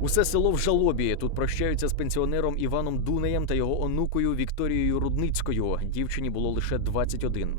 Усе село в жалобі. Тут прощаються з пенсіонером Іваном Дунеєм та його онукою Вікторією Рудницькою. Дівчині було лише 21.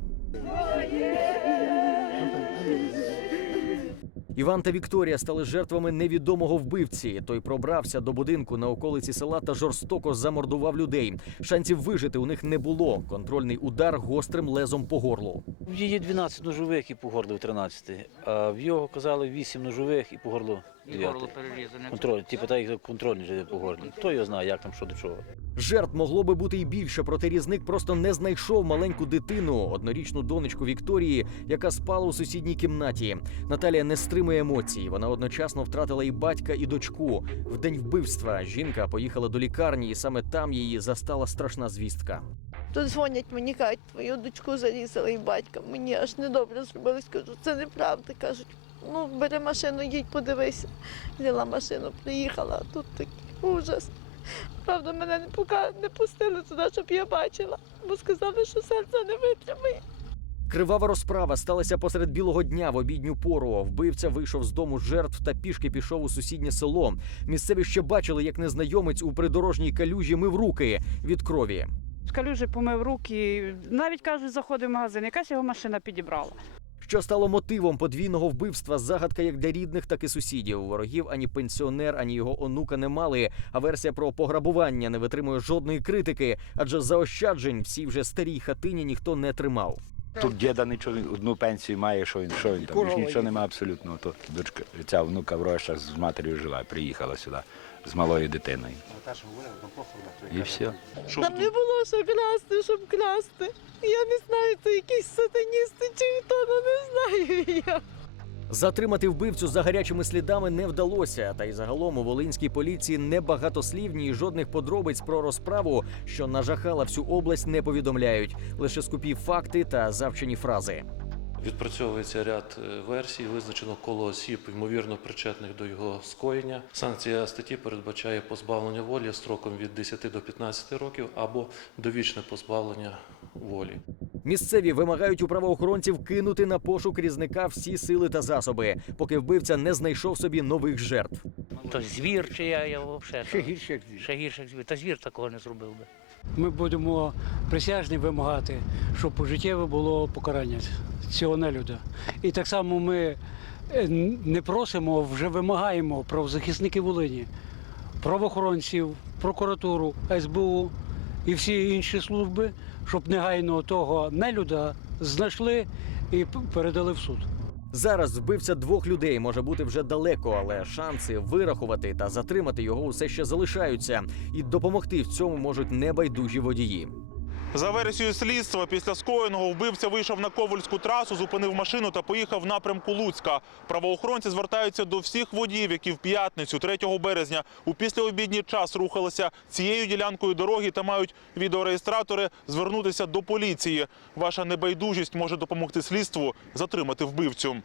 Іван та Вікторія стали жертвами невідомого вбивці. Той пробрався до будинку на околиці села та жорстоко замордував людей. Шансів вижити у них не було. Контрольний удар гострим лезом по горлу. В її 12 ножових і по горлу 13, а в його казали 8 ножових і по горлу 9. перерізане. Контроль, типу так як контрольні ж по горлу. Хто його знає, як там що до чого. Жертв могло би бути і більше, проте різник просто не знайшов маленьку дитину, однорічну донечку Вікторії, яка спала у сусідній кімнаті. Наталія не стримує емоцій. Вона одночасно втратила і батька, і дочку. В день вбивства жінка поїхала до лікарні, і саме там її застала страшна звістка. Тут дзвонять мені, кажуть, твою дочку зарізали і батька. Мені аж недобре зробилось. Кажу, це неправда. Кажуть, ну бери машину, їдь, подивися. Взяла машину, приїхала, а тут такий ужас. Правда, мене не пока не пустили туди, щоб я бачила, бо сказали, що серце не витримає. Кривава розправа сталася посеред білого дня в обідню пору. Вбивця вийшов з дому жертв та пішки пішов у сусіднє село. Місцеві ще бачили, як незнайомець у придорожній калюжі мив руки від крові. З калюжі помив руки. Навіть кажуть, заходив в магазин, якась його машина підібрала. Що стало мотивом подвійного вбивства? Загадка як для рідних, так і сусідів. Ворогів ані пенсіонер, ані його онука не мали. А версія про пограбування не витримує жодної критики, адже заощаджень всі вже старій хатині ніхто не тримав. Тут діда нічого одну пенсію має, що він, що він там. Більш нічого немає абсолютно. То дочка, ця внука в Рощах з матір'ю жила, приїхала сюди з малою дитиною. І все. Там не було що красти, щоб красти. Я не знаю, це якісь сатаністи чи хто, ну не знаю я. Затримати вбивцю за гарячими слідами не вдалося. Та й загалом у волинській поліції небагатослівні і жодних подробиць про розправу, що нажахала всю область, не повідомляють. Лише скупі факти та завчені фрази. Відпрацьовується ряд е, версій, визначено коло осіб, ймовірно причетних до його скоєння. Санкція статті передбачає позбавлення волі строком від 10 до 15 років або довічне позбавлення волі. Місцеві вимагають у правоохоронців кинути на пошук різника всі сили та засоби, поки вбивця не знайшов собі нових жертв. То звір чи я, я взагалі. Ще гірше. Ще гірше, звір. Та звір такого не зробив би. Ми будемо присяжні вимагати, щоб пожиттєве було покарання цього нелюда. І так само ми е, не просимо, вже вимагаємо правозахисників Волині, правоохоронців, прокуратуру, СБУ і всі інші служби, щоб негайно того нелюда знайшли і передали в суд. Зараз вбивця двох людей може бути вже далеко, але шанси вирахувати та затримати його усе ще залишаються, і допомогти в цьому можуть небайдужі водії. За версією слідства, після скоєного вбивця вийшов на Ковальську трасу, зупинив машину та поїхав в напрямку Луцька. Правоохоронці звертаються до всіх водіїв, які в п'ятницю, 3 березня, у післяобідній час рухалися цією ділянкою дороги та мають відеореєстратори звернутися до поліції. Ваша небайдужість може допомогти слідству затримати вбивцю.